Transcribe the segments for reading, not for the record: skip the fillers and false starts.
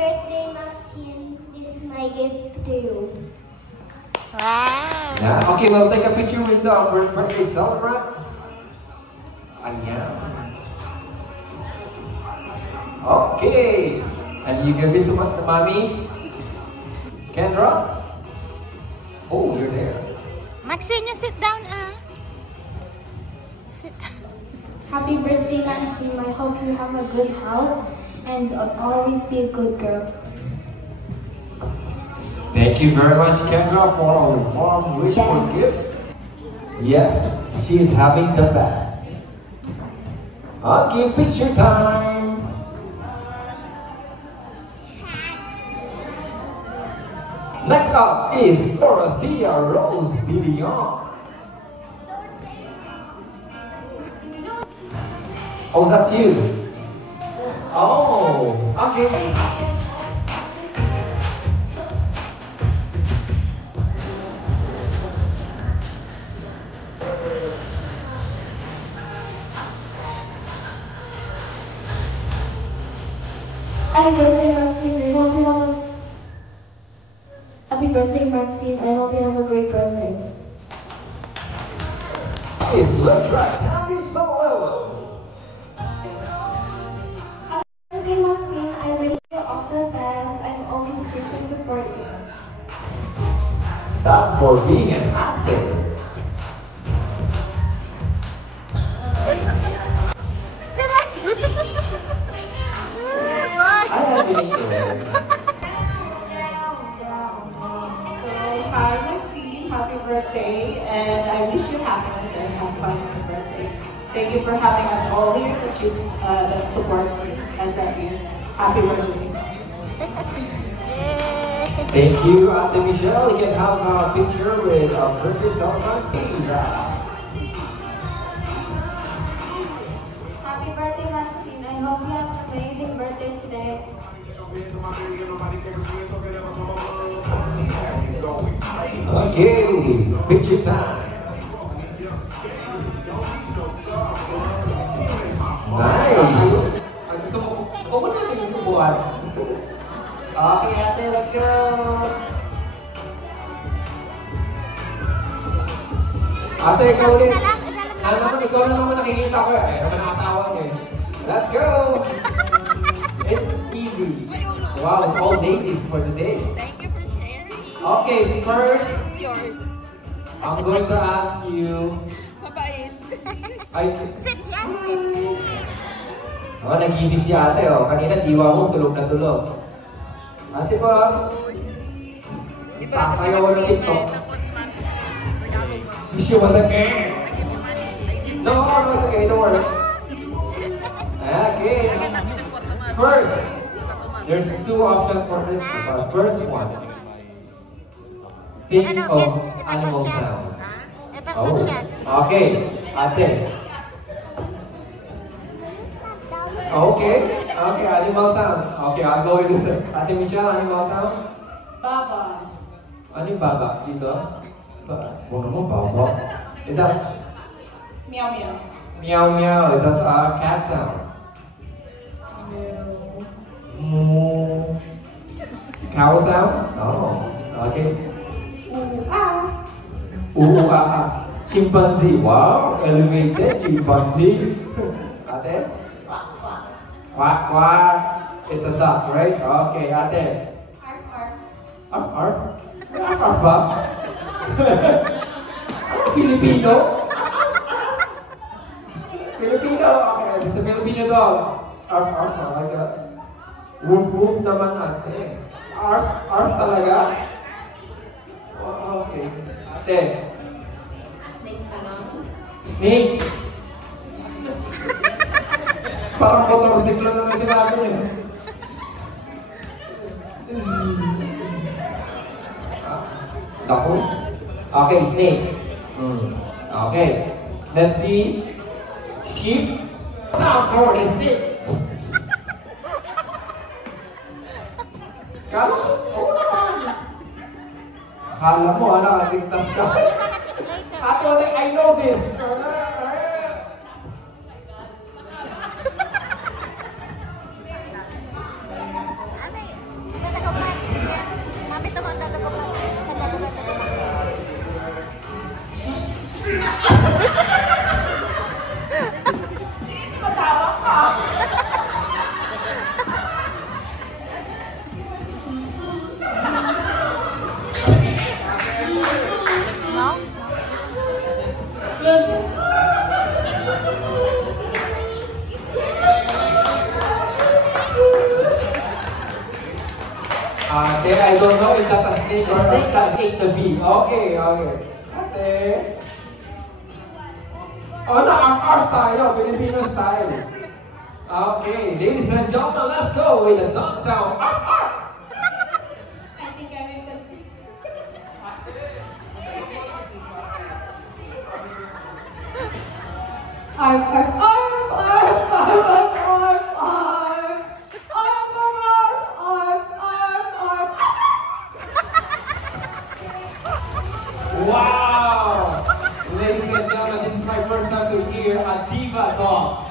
birthday, Maxine. This is my gift to you. Wow. Yeah. Okay, we'll take a picture with the birthday celebrant. Ayan. Okay. And you give it to mommy? Kendra? Oh, you're there. Maxine, you sit down, Sit down. Happy birthday, Maxine. I hope you have a good health and always be a good girl. Thank you very much, Kendra, for our warm wish for gift. Yes, she is having the best. Okay, picture time. Next up is Dorothea Rose Didion. Oh, that's you. Oh, okay. Happy birthday, Maxine. I hope you have a Happy birthday, Maxine. I hope you have a great birthday. It's left, right. Now this bubble. Happy birthday, Maxine. I wish you all the best and always here to support you. That's for being an actor. I have been here. Hi, Maxine. Happy birthday, and I wish you happiness and have fun on your birthday. Thank you for having us all here that supports you and that you. Happy birthday. Thank you, Ate Michelle. You can have a picture with our birthday celebrant. Happy birthday, Maxine. I hope you have an amazing birthday today. Okay, picture time. Nice. Okay, ate, let's go. Ate, ikaw ulit. Ikaw na naman nakikita ko eh. Naman ang asawa niya. Let's go. It's easy. Wow, all ladies for today. Thank you for sharing. Okay, first, It's yours. I'm going to ask you. Mabait. Sit, yes. Oh, nag-isip si ate, oh. Kanina, diwa mo, tulog na tulog. Ate ba? Sasayaw ng TikTok. She was like, no, it's okay, don't worry. Okay. First, there's two options for this. First one, think of animal sound. Oh, okay, ate. Okay, animal sound. Okay, I'll go with this. Ate Michelle, animal sound? Baba. Ano yung baba? Dito? Huwag mo, baba. Is that? Meow meow. Meow meow. That's a cat sound. Moo. Cow sound? Oh, okay. Ooh, ah. Chimpanzee. Wow, elevated chimpanzee. Ate? Quack, quack. It's a duck, right? Okay, ate. Arf, arf. Arf, arf? Arf, arf ba? Ano, Filipino? Filipino, okay. It's a Filipino dog. Arf, arf, like that. Woof, woof naman ate. Arf, arf talaga? Oh, okay. Ate. Snake naman. Snake. Parang motorsiklo naman sinabi niya. Naku. Okay, snake. Okay. Let's see. Sheep. Sound for the snake. Kala? Oo naman. Akala mo, nakatigtas ka. Ako, I know this. I don't know if that's a snake or snake that ate the bee. Okay, okay. Ate. Oh, no, our style, Filipino style. Okay, ladies and gentlemen, let's go with the dog sound. I think I will concede. Arf, arf, arf, arf, arf, arf, arf, arf. Arf, arf, arf, arf, arf. Wow! Ladies and gentlemen, this is my first time to hear a diva dog.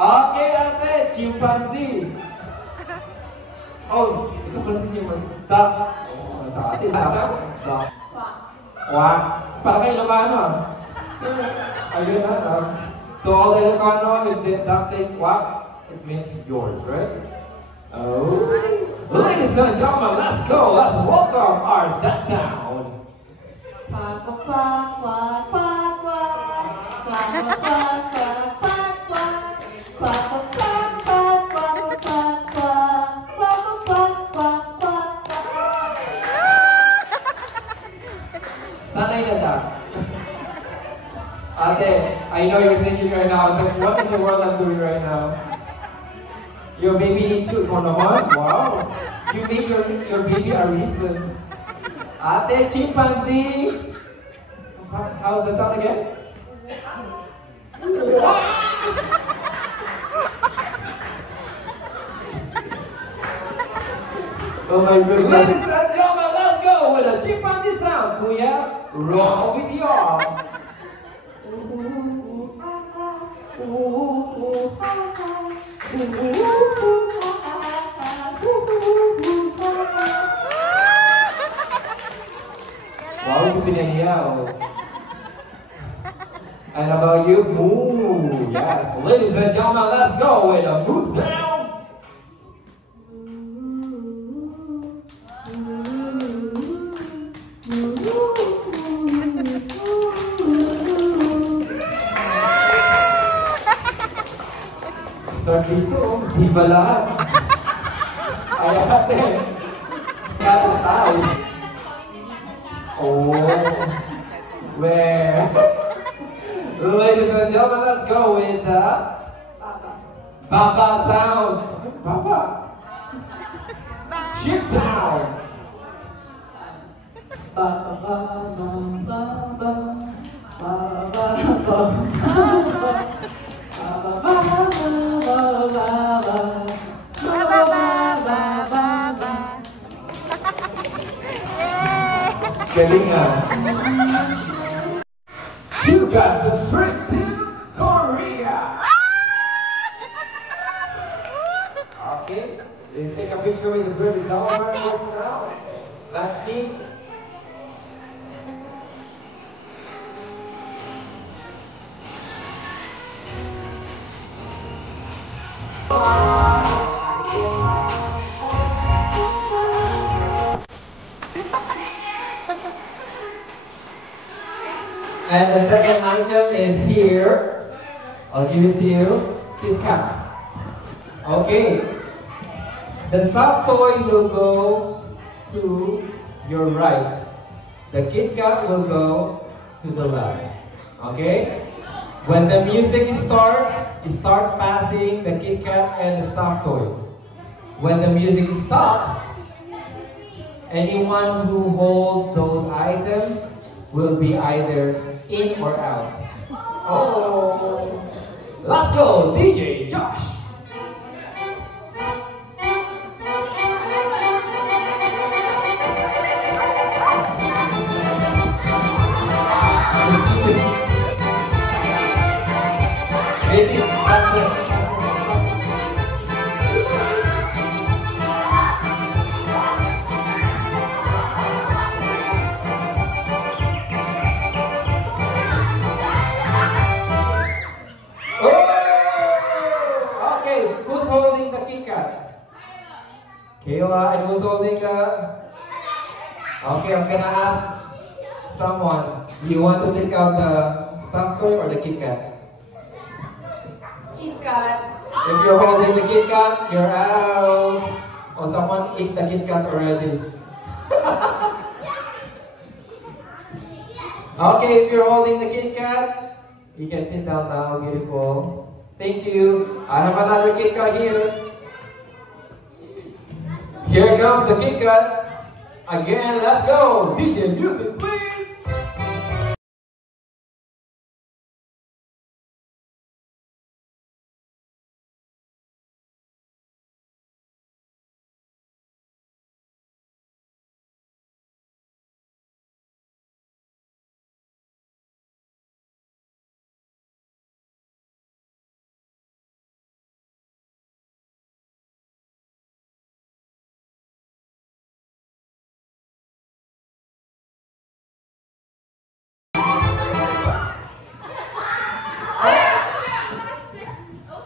Okay, ate, chimpanzee. Oh, ito pala si chimpanzee. Duck. Oh, sa atin, nasa? Duck. Quack. Para kay Ilocano. Ayun na. To all the Ilocano, if the duck say quack, it means yours, right? Oh. Ladies and gentlemen, let's go. Let's welcome our duck sound. Quack, quack, quack, quack, quack, quack, quack, quack, quack, quack. Quack, quack, quack, quack, quack, quack, quack, quack, quack, quack, quack. Sanay na duck. Ate, I know you're thinking right now, it's like, what in the world I'm doing right now? Your baby needs to ikaw naman? Wow. You make your baby a reason. Ate, chimpanzee. How's the sound again? Oh my goodness. Ladies and gentlemen, let's go with a chimpanzee sound. Kuya, roll with your arm. Wow, itu penyanyi. And about you, moo. Yes, ladies and gentlemen, let's go with a moo sound. So dito, di ba lahat? Ay, ate. Kaya tayo. Oh. Where? Ladies and gentlemen, let's go with the Baba sound. Baba. Sheep sound. Baba, baba, baba. Baba, baba, baba. Galing ah. You got the trip to Korea. Okay, you take a picture with the bird is over now. Let's see. And the second item is here. I'll give it to you. Kit Kat. Okay. The stuffed toy will go to your right. The Kit Kat will go to the left. Okay? When the music starts, you start passing the Kit Kat and the stuffed toy. When the music stops, anyone who holds those items will be either in or out. Oh! Let's go, DJ Josh! Baby, Kayla, and who's holding the... Okay, I'm gonna ask someone. Do you want to take out the stuffed toy or the Kit Kat? Kit Kat. If you're holding the Kit Kat, you're out. Or someone ate the Kit Kat already. Okay, if you're holding the Kit Kat, you can sit down now. Beautiful. Thank you. I have another Kit Kat here. Here comes the Kit Kat. Again, let's go. DJ music, please.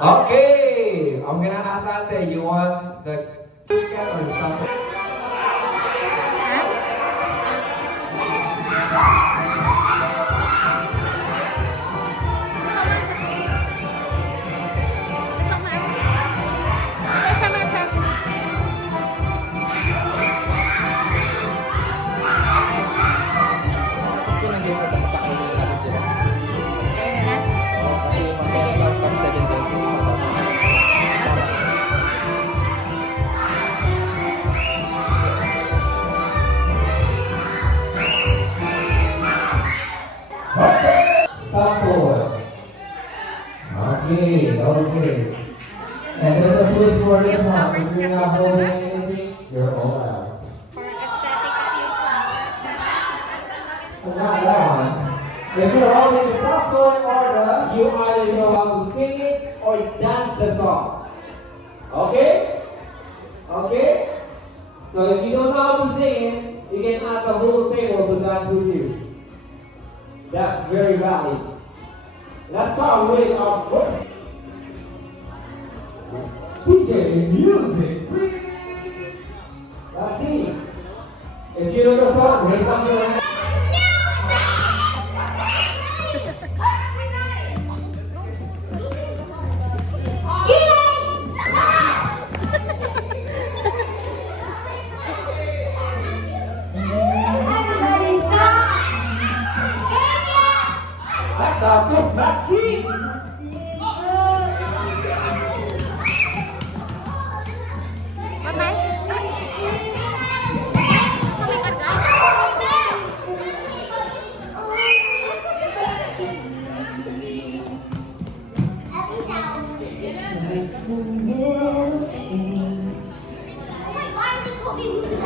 Okay, I'm gonna ask Ate, you want the Kit Kat or the Soft Toy? Okay, okay. And there's a twist for this one. If you're not holding anything, you're all out. For aesthetic kasi yung flowers. But not that one. If you're holding the soft toy or you either know how to sing it or dance the song. Okay? Okay? So if you don't know how to sing it, you can ask the whole table to dance with you. That's very valid. Let's start with our first DJ music, please. Let's see. If you know the song, raise up your hand. That's our first Maxine. Oh my God, it's Kobe.